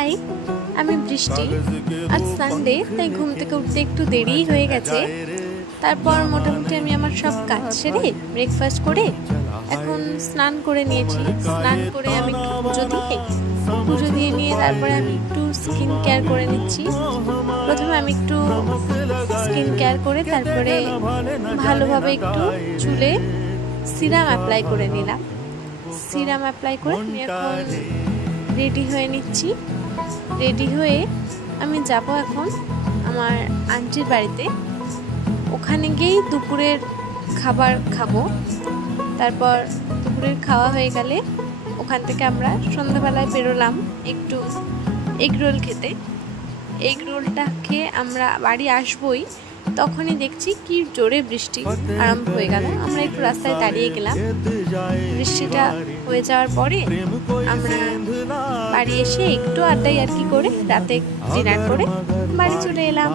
High, আমি বৃষ্টি। আজ সানডে, তাই ঘুম থেকে উঠতে একটু দেরিই হয়ে গেছে। তারপর মোটামুটি আমি আমার সব কাজ সেরে ব্রেকফাস্ট করে এখন স্নান করে নিয়েছি। স্নান করে আমি একটু পুজো দিয়ে নিয়ে তারপরে আমি একটু স্কিন কেয়ার করে নিচ্ছি। প্রথমে আমি একটু স্কিন কেয়ার করে তারপরে ভালোভাবে একটু চুলে সিরাম অ্যাপ্লাই করে নিলাম। সিরাম অ্যাপ্লাই করে আমি এখন রেডি হয়ে নিচ্ছি। রেডি হয়ে আমি যাব এখন আমার আন্টির বাড়িতে। ওখানে গিয়েই দুপুরের খাবার খাবো। তারপর দুপুরের খাওয়া হয়ে গেলে ওখান থেকে আমরা সন্ধ্যাবেলায় বেরোলাম একটু এগ রোল খেতে। এগ রোলটা খেয়ে আমরা বাড়ি আসবই, তখনই দেখছি কি জোরে বৃষ্টি আরম্ভ হয়ে গেল। আমরা একটু রাস্তায় দাঁড়িয়ে গেলাম। বৃষ্টিটা হয়ে যাওয়ার পরে আমরা বাড়ি এসে একটু আড্ডাই আর কি করে রাতে ডিনার করে বাড়ি চলে এলাম।